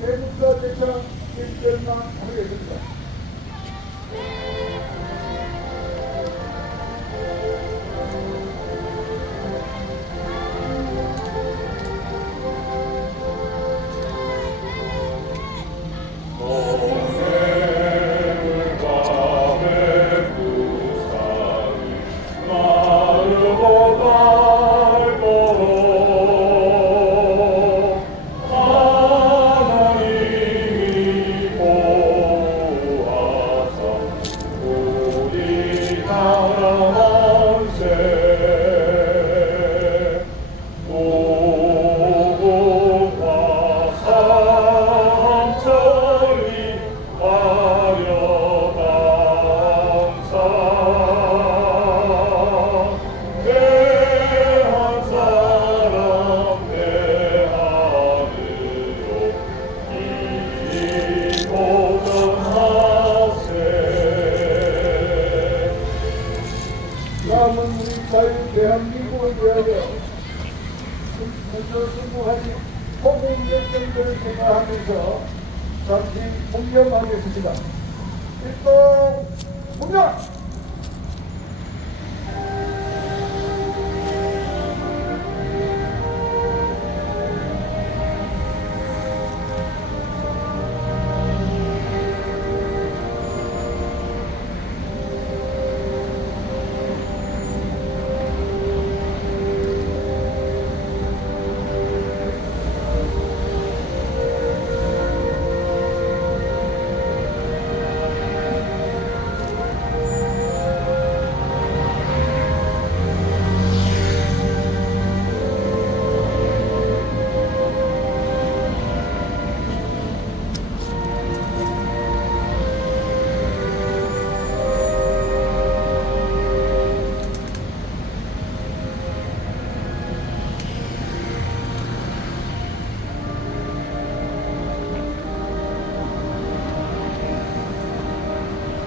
대국가 대상 1절만 하겠습니다. 남은 우리 자유 대한민국을 위하여 승부하니 호국 열정들을 생각하면서 잠시 공명하겠습니다. 일동 공명!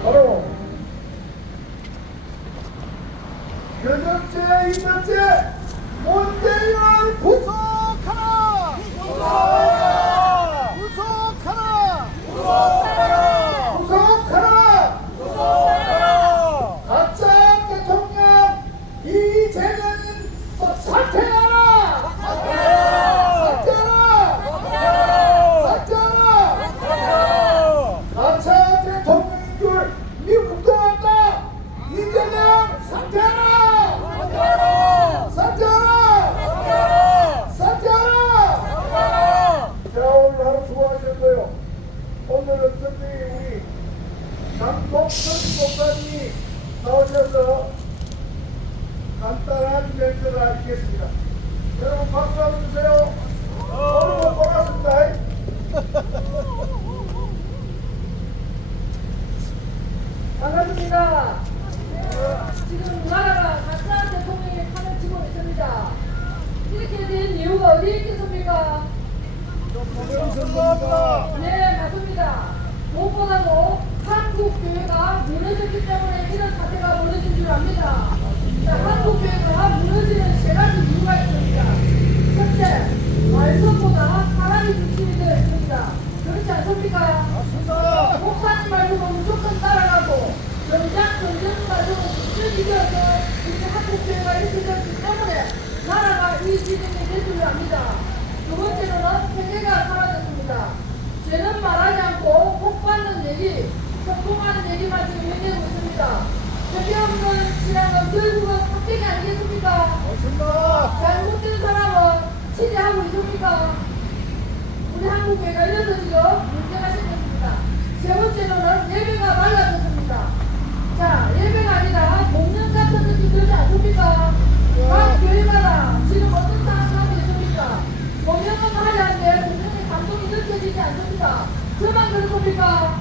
바로 변혁제 이명재 문재인을 구속하라! 구속하라! 구속하라! 구속하라! 구속하라! 구속하라! 가짜 대통령 이재명은 사퇴하라! 사퇴하라! 사퇴하라! 사퇴하라! 사퇴하라! 가짜 대통령인 줄 미국도 한다! 이재명 사퇴하라! 사퇴하라! 사퇴하라! 사퇴하라! 자, 오늘 하루 수고하셨고요. 오늘은 특별히 우리 강복선 목사님이 나오셔서 간단한 멘트를 하시겠습니다. 여러분 박수 한번 주세요. 오늘 고맙습니다. 반갑습니다. 지금 나라가 가짜 대통령의 판을 치고 있습니다. 이렇게 된 이유가 어디에 있겠습니까? 네, 맞습니다. 무엇보다도 한국교회가 무너졌기 때문에 이런 사태가 벌어진 줄 압니다. 자, 한국교회가 무너지는 세 가지 이유가 있습니다. 첫째, 말씀보다 사람이 중심이 되어 있습니다. 그렇지 않습니까? 맞습니다. 목사님 말고도 무조건 따라가고 정작 정전 말고도 무조건 되어서 이렇게 한국교회가 이렇게 되었기 때문에 나라가 이 지경에 될 줄 압니다. 두 번째로는 회개가 사라졌습니다. 죄는 말하지 않고 복받는 얘기, 성공하는 얘기만 지금 얘기하고 있습니다. 회개 없는 신앙은 결국은 합격이 아니겠습니까? 맞습니다. 잘못된 사람은 치대하고 있습니까? 우리 한국교회가 이래서 지금 문제가 생겼습니다. 세 번째로는 예배가 말라졌습니다. 자, 예배가 아니라 공연 같은 느낌 들지 않습니까? 각 교회마다 지금 어떤 사람이 있습니까? 공연은 하려는데 공연의 감동이 느껴지지 않습니다. 저만 그렇습니까?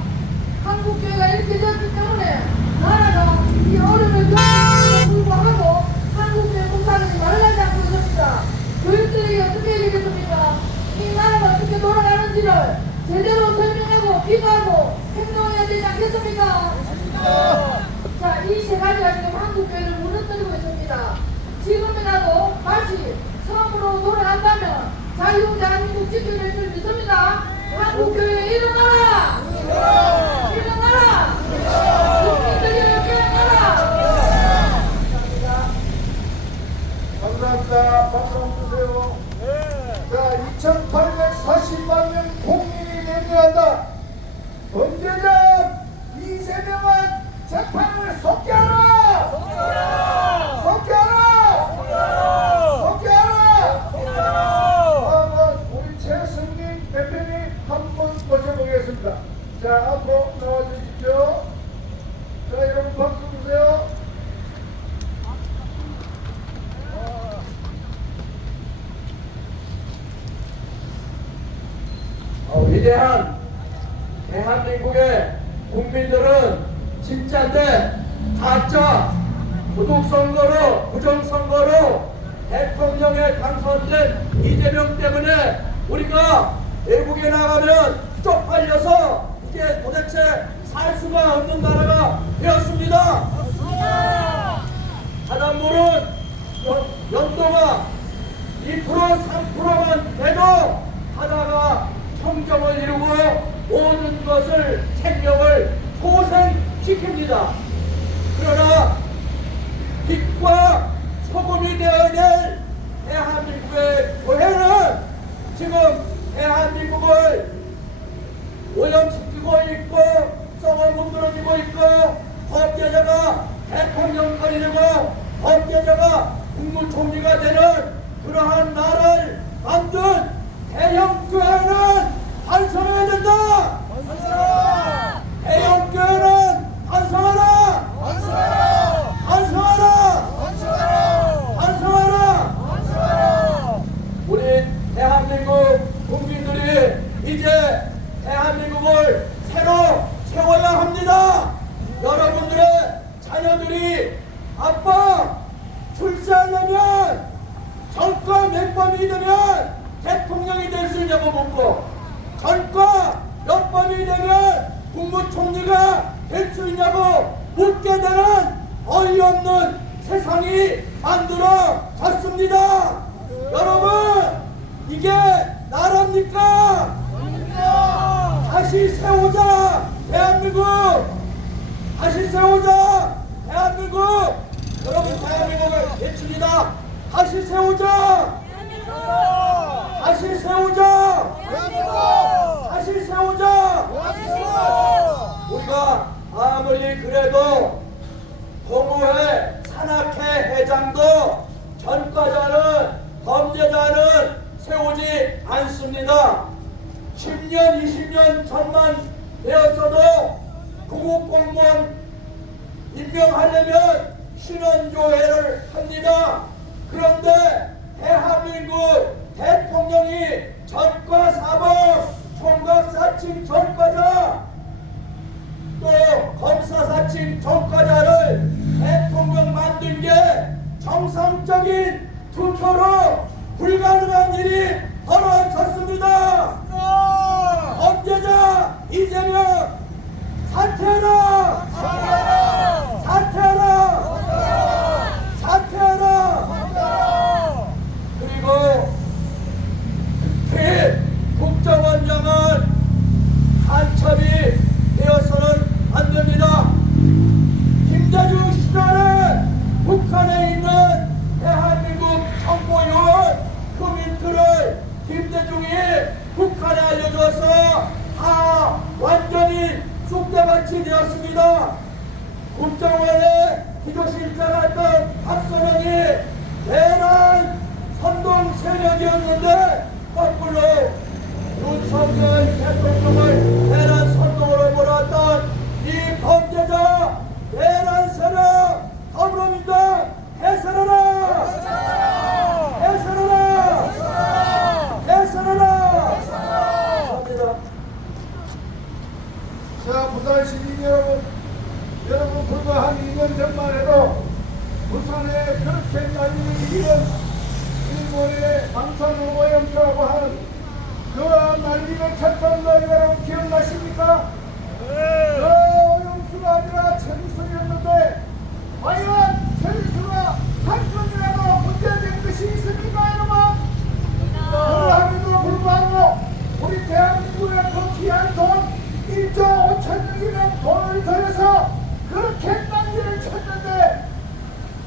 한국교회가 이렇게 되었기 때문에 나라가 이 어려움을 겪음에도 불구하고 한국교회 목사들이 말라지 않고 있습니다. 교육들에게 어떻게 해야 되겠습니까? 이 나라가 어떻게 돌아가는지를 제대로 설명하고 비교하고 행동해야 되지 않겠습니까? 있습니까? 자, 이 세 가지가 지금 한국교회를 무너뜨리고 있습니다. 지금이라도 다시 처음으로 돌아간다면 자유대한민국 지켜낼 수 믿습니다. 한국교회 일어나라! 일어나라! 국민들이 일어나라! 감사합니다. 박수 한번 주세요. 자, 2,840만 명 국민이 명령한다. 범죄자 이재명은 재판을 속개하라! 다음은 우리 최승민 대표님 한 분 모셔보겠습니다. 자, 앞으로 나와주십시오. 자, 여러분 박수 주세요. 위대한 대한민국의 국민들은 진짜인데 가짜 도둑선거로 부정선거로 대통령에 당선된 이재명 때문에 우리가 외국에 나가면 쪽팔려서 이게 도대체 살 수가 없는 나라가 되었습니다. 바닷물은 연도가 2% 3%만 돼도 하다가 평정을 이루고 모든 것을 생명을 소생시킵니다. 그러나 빛과 소금이 되어야 될 대한민국의 교회는 지금 대한민국을 오염시키고 있고 썩어 문드러지고 있고 범죄자가 대통령권이 되고 범죄자가 국무총리가 되는 그러한 나라를 만든 대형교회는 반성해야 된다! 대형교회는 반성하라! 반성하라! 우리 대한민국 국민들이 이제 대한민국을 새로 세워야 합니다. 여러분들의 자녀들이 아빠 출세하려면 전과 몇 번이 되면 대통령이 될 수 있냐고 묻고 전과 몇 번이 되면 국무총리가 될 수 있냐고 묻게 되는 어이없는 세상이 만들어졌습니다. 여러분 이게 나라입니까? 다시 세우자 대한민국! 다시 세우자 대한민국! 여러분 대한민국을 외칩니다. 다시 세우자! 다시 세우자! 다시 세우자! 우리가 아무리 그래도 동호회 산악회 회장도 전과자는 범죄자는 세우지 않습니다. 10년 20년 전만 되었어도 구국공무원 임명하려면 신원조회를 합니다. 그런데 대한민국 대통령이 전과 사범 총각 사칭 전과자 또 검사 사칭 전과자를 대통령 만든 게 정상적인 투표로 불가능한 일이 벌어졌습니다. 범죄자 이재명 사퇴하라! 그리고 특히 국정원장은 간첩이 되어서는 안 됩니다. 김대중 시절에 북한에 있는 대한민국 정보요원 커뮤니티를 김대중이 북한에 알려줘서 완전히 쑥대밭이 되었습니다. 국정원의 기조실장이었던 박선영이 대란 선동 세력이었는데 거꾸로 윤석열 대통령을 대란 선동으로 몰았던 이 범죄자 대란 세력 더불어민주당 해산하라! 감사합니다. 자, 부산 시민 여러분 불과 한 2년 전만 해도 부산에 그렇게 난리를 이은 일본의 방사능 오염수라고 하는 그 난리를 쳤던 거 여러분 기억나십니까? 그 오염 일터에서 그렇게 난리를 쳤는데,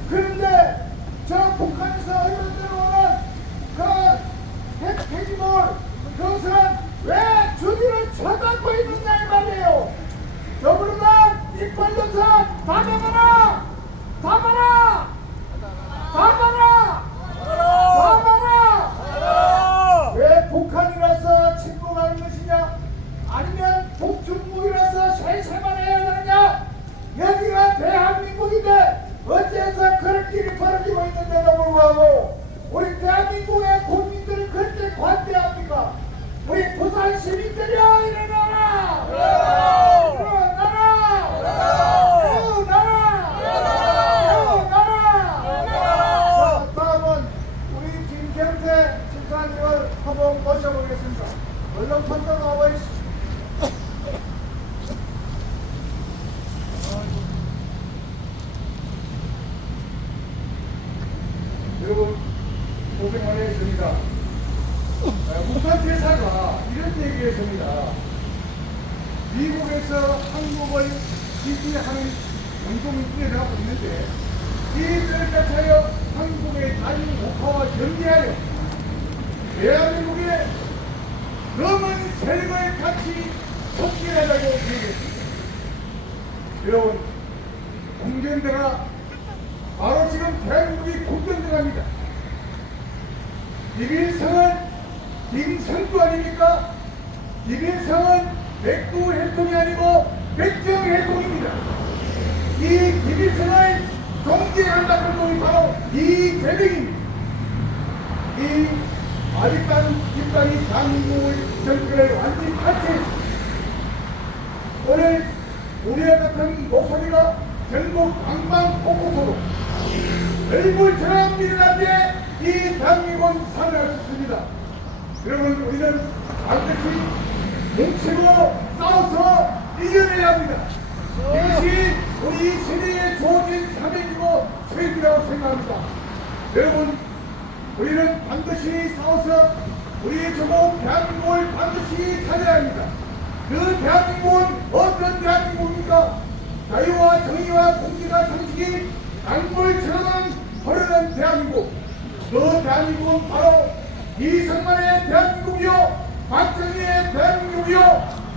그런데 저 북한에서 의원들 오는 그 폐기물, 그것은 왜 주기를 쳐닫고 있느냐 이 말이에요. 더불어당 이빨려서 다 막아라! 다 막아라! 다 막아라! 다 막아라! 왜 북한이라서 침공하는 것이냐? 아니면 북중국이라서 세세만해야 하느냐? 여기가 대한민국인데 어째서 그런 일이 벌어지고 있는데도 불구하고 우리 대한민국의 국민들이 그렇게 관대합니까? 우리 부산 시민들이여 일어나라! 일어나라! 일어나라! 자, 다음은 우리 김경태 집사님을 한번 모셔보겠습니다. 얼른 판단 나와보시죠. 여러분 고생 많이 했습니다. 북한 대사가 이런 얘기를 했습니다. 미국에서 한국을 지지하는 운동이 일어나고 있는데 이들을 같아요 한국의 자유 국가와 경계하여 대한민국의 검은 세력을 같이 척결하자고 얘기했습니다. 여러분 공전대가 바로 지금 대한민국이 공전대갑니다. 김일성은 김성도 아닙니까? 김일성은 백두 혈통이 아니고 백정 혈통입니다. 이 김일성을 통제한다는 놈이 바로 이재명입니다. 이 아직까지 집단이 대한민국의 정권을 완전히 탈취했습니다. 오늘 우리와 같은 목소리가 전국 방방곡곡으로 얼굴처럼 일어날 때 이 대한민국은 살아날 수 있습니다. 여러분 우리는 반드시 뭉치고 싸워서 이겨내야 합니다. 이것이 우리 세대의 주어진 사명이고 책임이라고 생각합니다. 여러분 우리는 반드시 싸워서 우리의 조국 대한민국을 반드시 찾아야 합니다. 그 대한민국은 어떤 대한민국입니까? 자유와 정의와 공기가 상식이 강물처럼 흐르는 대한민국. 그 대한민국은 바로 이승만의 대한민국이요 박정희의 대한민국이요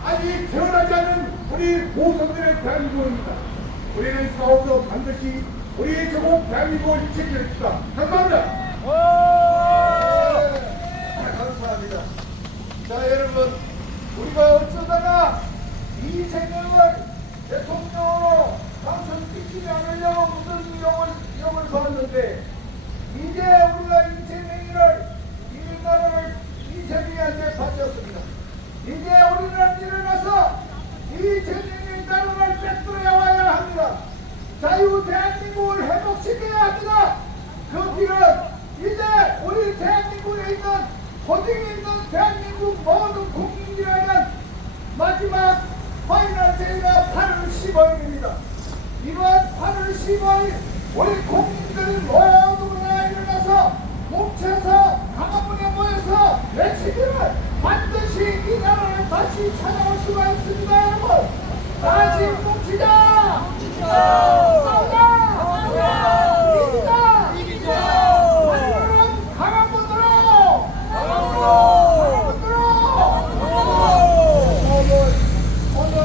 아직 태어나지 않은 우리 모성들의 대한민국입니다. 우리는 싸워서 반드시 우리의 조국 대한민국을 지켜냅시다. 감사합니다. 감사합니다. 자 여러분 우리가 어쩌다가 이재명을 대통령으로 당선시키지 않으려고 무슨 용을 봤는데 이제 우리가 이재명이를 이 나라를 이재명한테 바쳤습니다. 이제 우리는 일어나서 이재명의 나라를 뺏들어야 와야 합니다. 자유 대한민국을 회복시켜야 합니다. 그 길은 이제 우리 대한민국에 있는 고등에 있는 대한민국 모든 국민이라는 마지막 파이널 데이가 8월 15일입니다. 이러한 8월 15일 우리 국민들 모두가 일어나서 뭉쳐서 강화문에 모여서 외치기를 반드시 이 나라를 다시 찾아올 수가 있습니다. 여러분 다시 뭉치자. 싸우자. 이기자. 하늘은 강화문으로. 오늘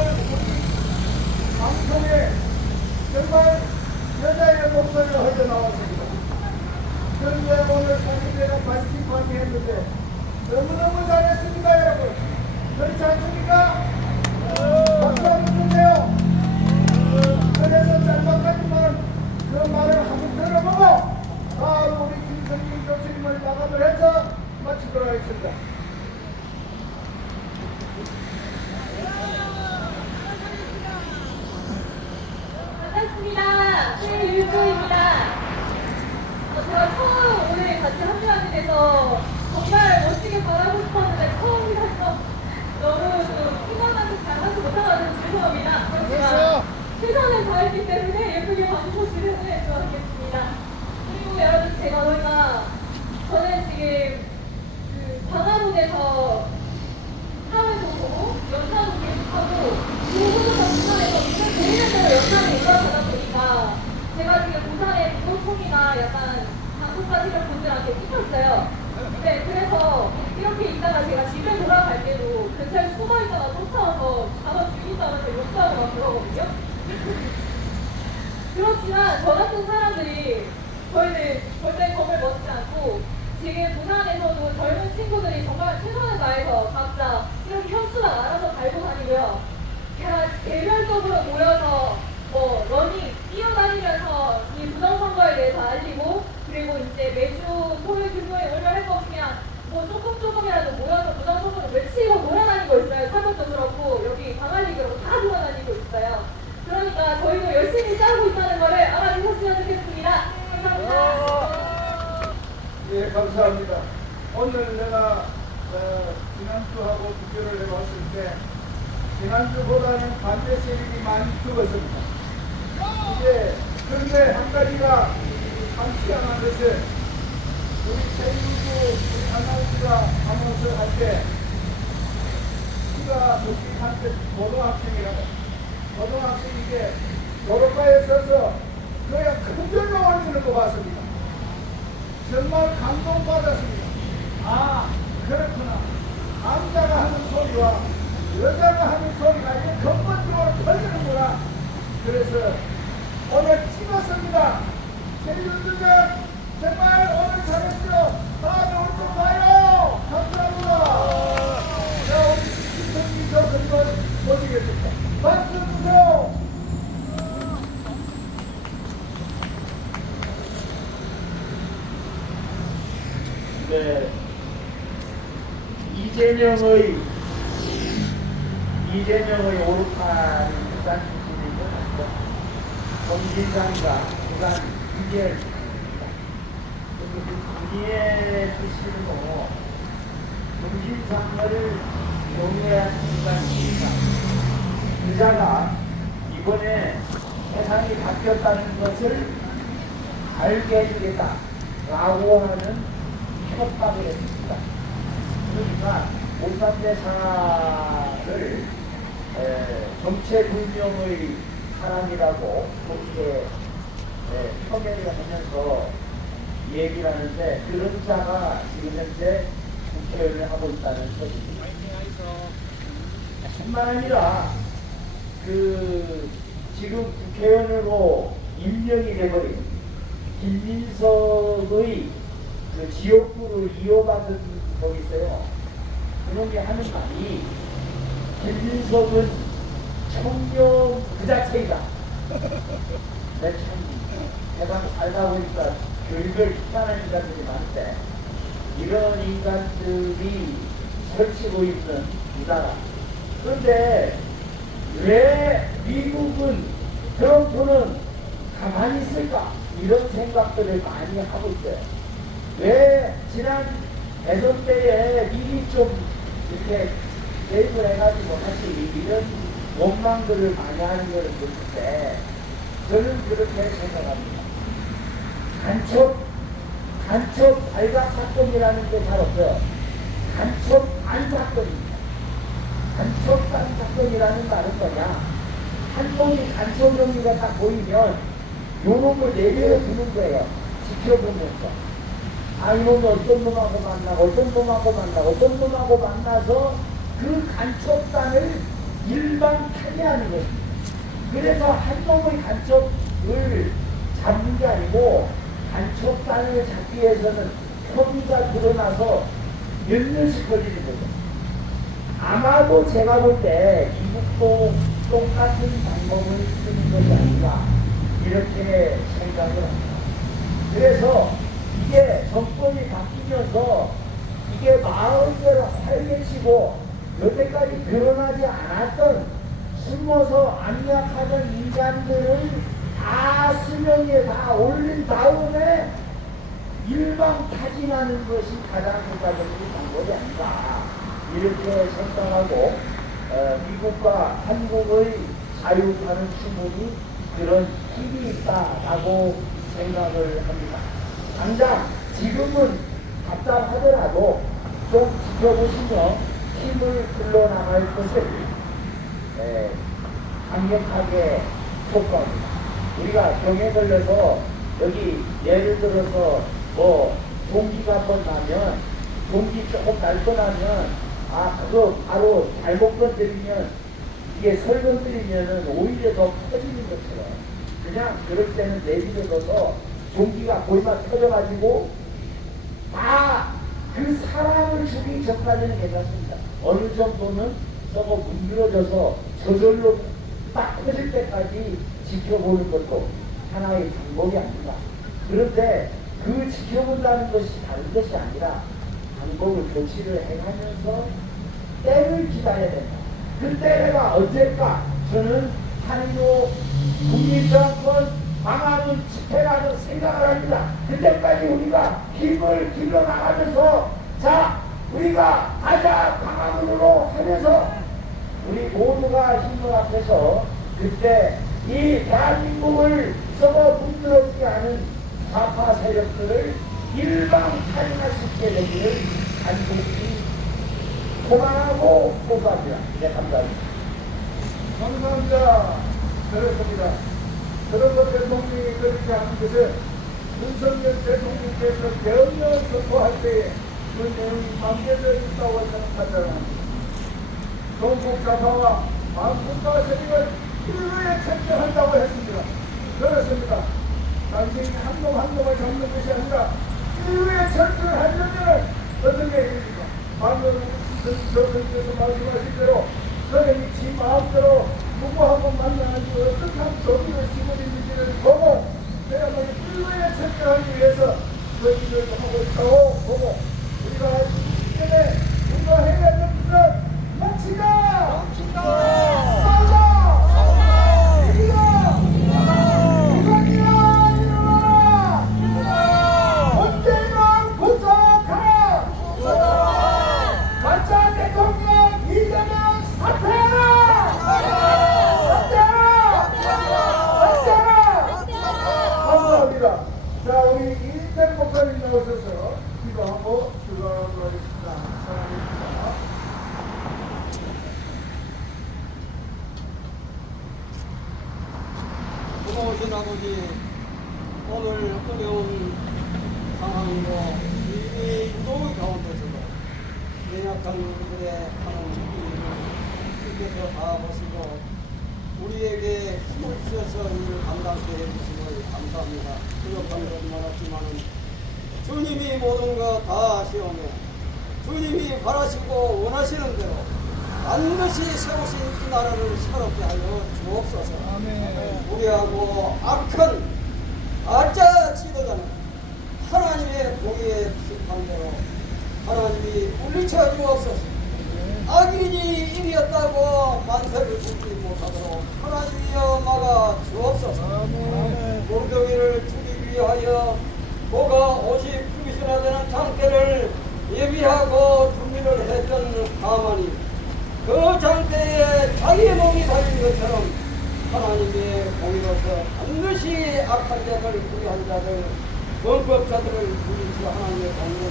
방송에 정말 여자의 목소리가 흘러나왔습니다. 그런데 오늘 사실 내가 관심받기 했는데 너무너무 잘했습니다 여러분. 그렇지 않습니까? 박수 한번 주세요. 그래서 짤막하지만 그 말을 한번 들어보고 바로 우리 김성민 교수님을 마감을 해서 마치도록 하겠습니다. 반갑습니다. 최율조입니다. 제가 처음 오늘 같이 합류하게 돼서 정말 멋지게 바라고 싶었는데 처음이라서 너무 좀 피곤하고 잘하지 못하가지고 죄송합니다. 그렇지만 최선을 다했기 때문에 예쁘게 봐주시기를 좋아하겠습니다. 그리고 여러분 저는 지금 그 광화문에서 사회도 보고 연사도 계속하고 공부도 전문화해서 제가 지금 부산에 부도청이나 약간 방송 가시는 분들한테 찍혔어요. 네, 그래서 이렇게 있다가 제가 집에 돌아갈 때도 근처에 숨어 있다가 쫓아와서 잡아 죽인다면서 욕하고 막 그러거든요. 그렇지만 저 같은 사람들이 저희는 절대 겁을 먹지 않고 지금 부산에서도 젊은 친구들이 정말 최선을 다해서 각자 이렇게 현수막 알아서 달고 다니고요. 개별적으로 모여서 뭐 러닝 뛰어다니면서 이 부정선거에 대해서 알리고 그리고 이제 매주 토요일 금요일 월요일 할 거 없이 그냥 뭐 조금이라도 모여서 부정선거를 외치고 돌아다니고 있어요. 사복도 그렇고 여기 광안리 그렇고 다 돌아다니고 있어요. 그러니까 저희도 열심히 싸우고 있다는 거를 알아주셨으면 좋겠습니다. 감사합니다. 예, 감사합니다. 오늘 내가 지난주하고 비교를 해봤을 때 지난주보다는 반대 세력이 많이 죽었습니다. 그런데 한 가지가 참치안한 것은 우리 최유구 우리 아나운서가 아나운서 할 때 키가 높이한테 고등학생이게 도로가에 서서 그냥 큰 절로 올리는 거 봤습니다. 정말 감동받았습니다. 아, 그렇구나. 남자가 하는 소리와 여자가 하는 소리가 이게 근본적으로 틀리는구나. 그래서 오늘 찍었습니다. 최윤주는 정말 오늘 잘했죠. 다음에 올 좀 봐요. 감사합니다. 자, 우리 김성기 저 그리고 모시겠습니다. 박수 주세요. 네, 이재명의 오르판이 부산 출신인 것 같죠. 정진상과 부산 이재열 이의 출신으로 정진상을 용해한 부산 그자가 이번에 세상이 바뀌었다는 것을 알게 해주겠다라고 하는 협박을 했습니다. 그러니까 오삼대사를 정체불명의 사람이라고 그렇게 표현을 하면서 얘기를 하는데 그런 자가 지금 현재 국회의원을 하고 있다는 것입니다. 뿐만 아니라 지금 국회의원으로 임명이 돼버린 김민석의 지역구를 이어받은 거 있어요. 그런 게 하는 말이 김민석은 청년 그 자체이다. 내 참 세상 살다 보니까 별별 희한한 인간들이 많은데 이런 인간들이 설치고 있는 우리나라. 그런데 왜 미국은 트럼프는 가만히 있을까? 이런 생각들을 많이 하고 있어요. 왜 지난 대선 때에 미리 좀 이렇게 개입을 해가지고 사실 이런 원망들을 많이 하는 것을 보는데 저는 그렇게 생각합니다. 간첩 발각 사건이라는 게 잘 없어요. 간첩 안 사건입니다. 간첩 안 사건이라는 말은 뭐냐? 한 놈이 간첩 혐의가 딱 보이면 요 놈을 내버려 두는 거예요. 지켜보면서. 이놈은 어떤 놈하고 만나서 그 간첩단을 일반 타개하는 것입니다. 그래서 한 놈의 간첩을 잡는 게 아니고 간첩단을 잡기 위해서는 혐의가 드러나서 몇 년씩 걸리는 거죠. 아마도 제가 볼 때 미국도 똑같은 방법을 쓰는 것이 아닌가 이렇게 생각을 합니다. 그래서 이게 정권이 바뀌면서 이게 마음대로 활개치고 여태까지 드러나지 않았던 숨어서 암약하던 인간들을 다 수명에 다 올린 다음에 일방 타진하는 것이 가장 효과적인 방법이 아닌가 이렇게 생각하고 미국과 한국의 자유하는 추문이 그런 힘이 있다라고 생각을 합니다. 당장 지금은 답답하더라도 좀 지켜보시며 힘을 불러나갈 것을 강력하게 촉구합니다. 우리가 병에 걸려서 여기 예를 들어서 뭐 종기가 한번 나면 종기 조금 날뻔하면 그거 바로 잘못 건드리면 이게 설건드리면은 오히려 더 커지는 것처럼 그냥 그럴 때는 내비둬서 종기가 골만 터져가지고 다 그 사람을 죽이기 전까지는 괜찮습니다. 어느 정도는 저거 문드러져서 저절로 딱 터질 때까지 지켜보는 것도 하나의 방법이 아닌가. 그런데 그 지켜본다는 것이 다른 것이 아니라 방법을 조치를 해가면서 때를 기다려야 된다. 그 때가 언제일까? 저는 한일로 국민정권 망하는 집회라는 생각을 합니다. 그때까지 우리가 힘을 길러 나가면서 자 우리가 가자 광화문으로 하면서 우리 모두가 힘을 합해서 그때 이 대한민국을 썩어 문드러지게 하는 좌파 세력들을 일방타진할 수 있게 되기를 간곡히 소망하고 호소합니다. 네, 감사합니다. 감사합니다. 그렇습니다. 그런데 대통령이 그렇게 하는 것은 윤석열 대통령께서 명령 선포할 때에 그 내용이 담겨져 있다고 생각하잖아요. 전국 좌파와 반국가 세력을 일루에 책정한다고 했습니다. 그렇습니다. 단순히 한 놈 한 놈을 잡는 것이 아니라 일루에 책정을 하려면 어떻게 해야 됩니까? 방금 저분께서 말씀하신 대로 선생님이 지 마음대로 누구하고 만나는지 어떻게 하면 저기를 쓰고 있는지를 보고 내야말로 일루에 책정하기 위해서 그 일을 하고 있다고 보고 우리가 이전에 우리가 해야 될 것은 뭉치자! 싸우자! 이기자! 이상이야! 일어나라! 언제나 고착하라! 가짜 대통령 이재명 사퇴하라! 사퇴하라! 감사합니다. 자, 우리 이인택 목사님 나오셔서 기도하고 출발하도록 하겠습니다. 사랑합니다. 고마우신 아버지, 오늘 어려운 상황이고 이 무더위 가운데서도 연약한 우리들의 하는 일을 주께서 다 보시고 우리에게 힘을 주셔서 이를 감당케 해주심을 감사합니다. 부족한 것이 많았지만은 주님이 모든 것 다 아시오며 주님이 바라시고 원하시는 대로 반드시 세우신 이 나라를 새롭게 하여 주옵소서. 아멘. 우리하고 악한 가짜 지도자는 하나님의 공의의 심판대로 하나님이 물리쳐 주옵소서. 악인이 이겼다고 만세를 부르지 못하도록 하나님이여 막아 주옵소서. 물더위를 주기 위하여 뭐가 오직 죽이시나 되는 장대를 예비하고 준비를 했던 하만이 그 장대에 자기의 몸이 달린 것처럼 하나님의 공의로서 반드시 악한 자들, 불의한 자들, 범법자들을 부리시 하나님의 공의를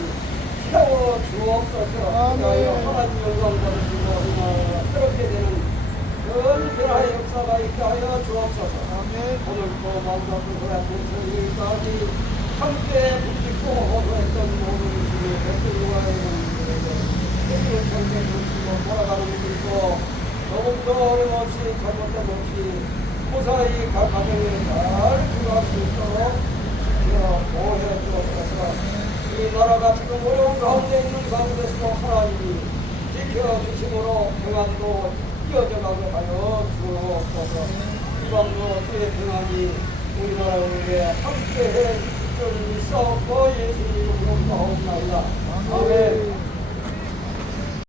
세워 주옵소서. 그리하여 하나님 영광 받으시고 이 나라가 새롭게 되는 그런 변화의 역사가 있게 하여 주옵소서. 오늘도 마음같은 고향 본성일까지 함께 붙잡고 호소했던 모든 주의 백성과 여러분들에게 생명을 전개 주시고 돌아가는 것이 있고 조금도 어림없이 잘못된 없이 무사히 각 가정에 잘 들어갈 수 있도록 보호해 주옵소서. 이 나라가 지금 어려운 가운데 있는 가운데서도 하나님이 지켜주심으로 평안도 이어져가게 하여 주옵소서. 이 밤도 주의 평안이 우리나라에 함께해 주옵소서. 예수님 이름으로 기도하옵나이다. 아멘.